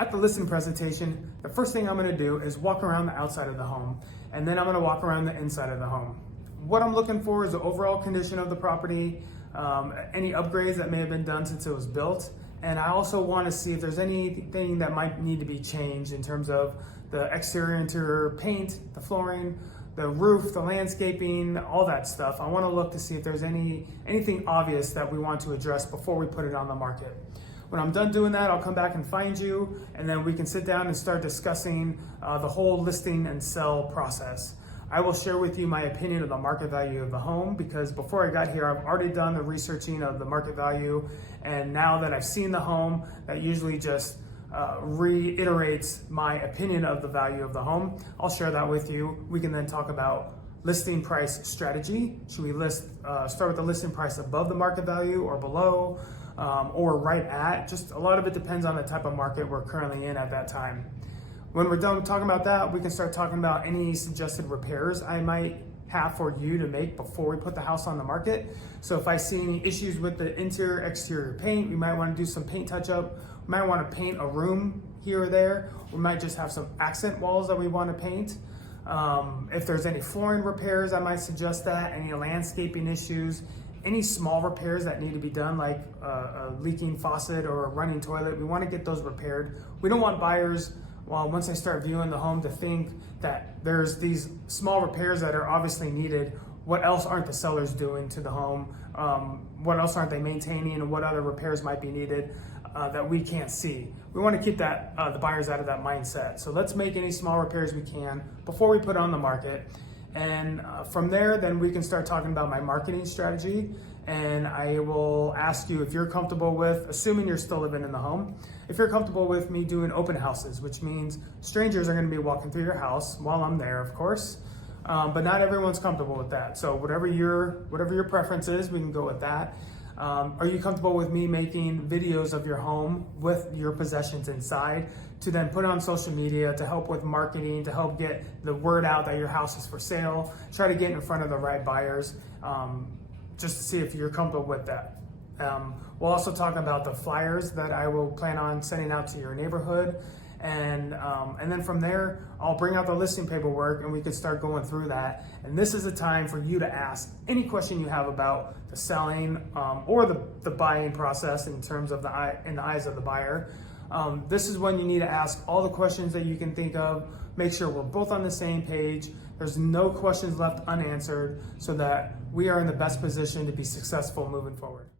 At the listing presentation, the first thing I'm gonna do is walk around the outside of the home, and then I'm gonna walk around the inside of the home. What I'm looking for is the overall condition of the property, any upgrades that may have been done since it was built, and I also wanna see if there's anything that might need to be changed in terms of the exterior and interior paint, the flooring, the roof, the landscaping, all that stuff. I wanna look to see if there's anything obvious that we want to address before we put it on the market. When I'm done doing that, I'll come back and find you, and then we can sit down and start discussing the whole listing and sell process. I will share with you my opinion of the market value of the home, because before I got here, I've already done the researching of the market value, and now that I've seen the home, that usually just reiterates my opinion of the value of the home. I'll share that with you. We can then talk about listing price strategy. Should we start with the listing price above the market value or below? Or right at? Just a lot of it depends on the type of market we're currently in at that time. When we're done talking about that, we can start talking about any suggested repairs I might have for you to make before we put the house on the market. So if I see any issues with the interior, exterior paint, we might want to do some paint touch up. We might want to paint a room here or there. We might just have some accent walls that we want to paint. If there's any flooring repairs, I might suggest that. Any landscaping issues. Any small repairs that need to be done, like a leaking faucet or a running toilet, we want to get those repaired. We don't want buyers, once they start viewing the home, to think that there's these small repairs that are obviously needed. What else aren't the sellers doing to the home? What else aren't they maintaining, and what other repairs might be needed that we can't see? We want to keep that the buyers out of that mindset. So let's make any small repairs we can before we put it on the market. And from there, then we can start talking about my marketing strategy. And I will ask you if you're comfortable with, assuming you're still living in the home, if you're comfortable with me doing open houses, which means strangers are going to be walking through your house while I'm there, of course. But not everyone's comfortable with that. So whatever your preference is, we can go with that. Are you comfortable with me making videos of your home with your possessions inside to then put on social media to help with marketing, to help get the word out that your house is for sale, try to get in front of the right buyers, just to see if you're comfortable with that. We'll also talk about the flyers that I will plan on sending out to your neighborhood. And then from there, I'll bring out the listing paperwork and we can start going through that. And this is a time for you to ask any question you have about the selling or the buying process in terms of in the eyes of the buyer. This is when you need to ask all the questions that you can think of. Make sure we're both on the same page. There's no questions left unanswered, so that we are in the best position to be successful moving forward.